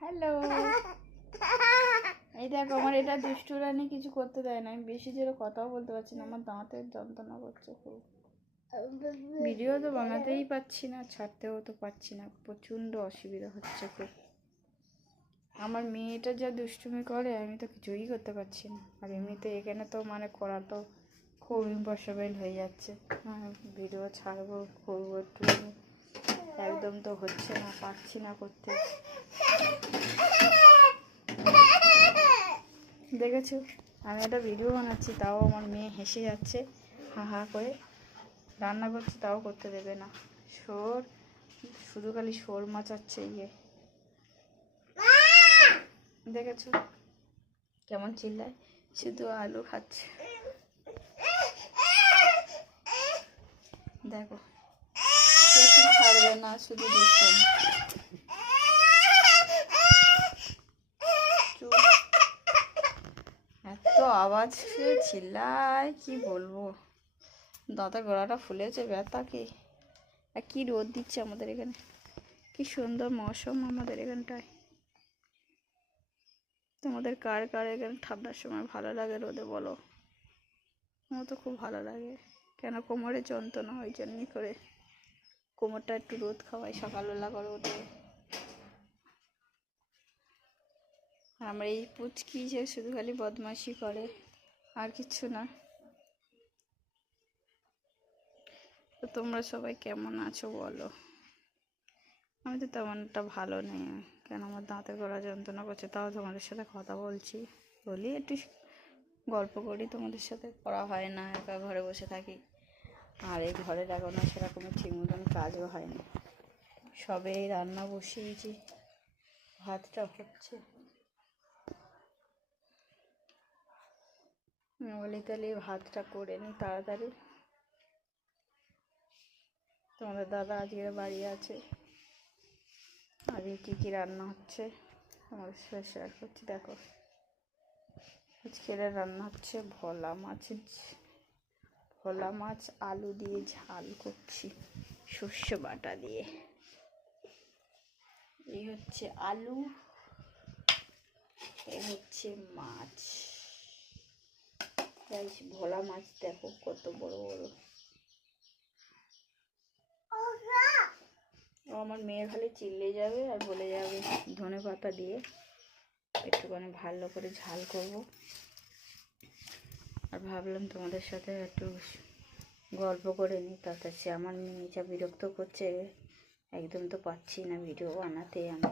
Hello, এই দেখো আমার এটা দুষ্টু রানী কিছু করতে দেয় না। আমি বেশি জোরে কথাও বলতে পারছি না, আমার দাঁতের যন্ত্রণা করছে খুব। ভিডিও তো বানাতেই পারছি না, ছাড়তেও তো পারছি না, প্রচণ্ড অসুবিধা হচ্ছে খুব। আমার মেয়েটা যা দুষ্টুমি করে আমি তো কিছুই করতে পারছি না। আর এমনিতে এখানে তো মানে করা তো খুব ইম্পসিবল হয়ে যাচ্ছে। ভিডিও ছাড়বো করবো একটু, একদম তো হচ্ছে না, পারছি না করতে। দেখেছো আমি একটা ভিডিও বানাচ্ছি, তাও আমার মেয়ে হেসে যাচ্ছে হা হা করে। রান্না করছি তাও করতে দেবে না, শোর শুধু খালি শোর মাচাচ্ছে। দেখেছো কেমন চিল্লায়, শুধু আলু খাচ্ছে। দেখো কিছু ছাড়বে না, শুধু দুষ্টুমি। এত আওয়াজ চিল্লায় কি বলবো, দাঁতের গোড়াটা ফুলেছে ব্যথা কি। আর কি রোদ দিচ্ছে আমাদের এখানে, কি সুন্দর মৌসুম আমাদের এখানটায়। তোমাদের কার কার এখানে ঠান্ডার সময় ভালো লাগে রোদে বলো? আমার তো খুব ভালো লাগে। কেন, কোমরে যন্ত্রণা, ওই জন্যই করে কোমরটা একটু রোদ খাওয়াই সকালবেলা করে উঠে। আর আমার এই পুচকি যে শুধু খালি বদমাইশি করে, আর কিচ্ছু না। তো তোমরা সবাই কেমন আছো বলো? আমি তো তেমনটা ভালো নেই, কেন আমার দাঁতে গলা যন্ত্রণা করছে, তাও তোমাদের সাথে কথা বলি একটু গল্প করি। তোমাদের সাথে করা হয় না, একা ঘরে বসে থাকি। আর এই ঘরের এখনও সেরকম ঠিক মতন কাজও হয়নি, সবে রান্না বসিয়েছি, ভাতটা হচ্ছে। বলি তাহলে ভাতটা করে নিই তাড়াতাড়ি। তোমাদের দাদা আজকে বাড়ি আছে, আজকে কী কী রান্না হচ্ছে তোমাদের সাথে শেয়ার করছি। দেখো আজকের রান্না হচ্ছে ভোলা মাছ আলু দিয়ে ঝাল করছি সর্ষে বাটা দিয়ে। এই হচ্ছে আলু, এই হচ্ছে মাছ, ভোলা মাছ দেখো কত বড় বড়। আমার মেয়ে খালি চিল্লে যাবে আর বলে যাবে ধনে পাতা দিয়ে একটুখানি ভালো করে ঝাল করব। আর ভাবলাম তোমাদের সাথে একটু গল্প করে নিই, তাতে সে আমার মেয়ে যা বিরক্ত করছে, একদম তো পাচ্ছি না ভিডিও বানাতে আমি।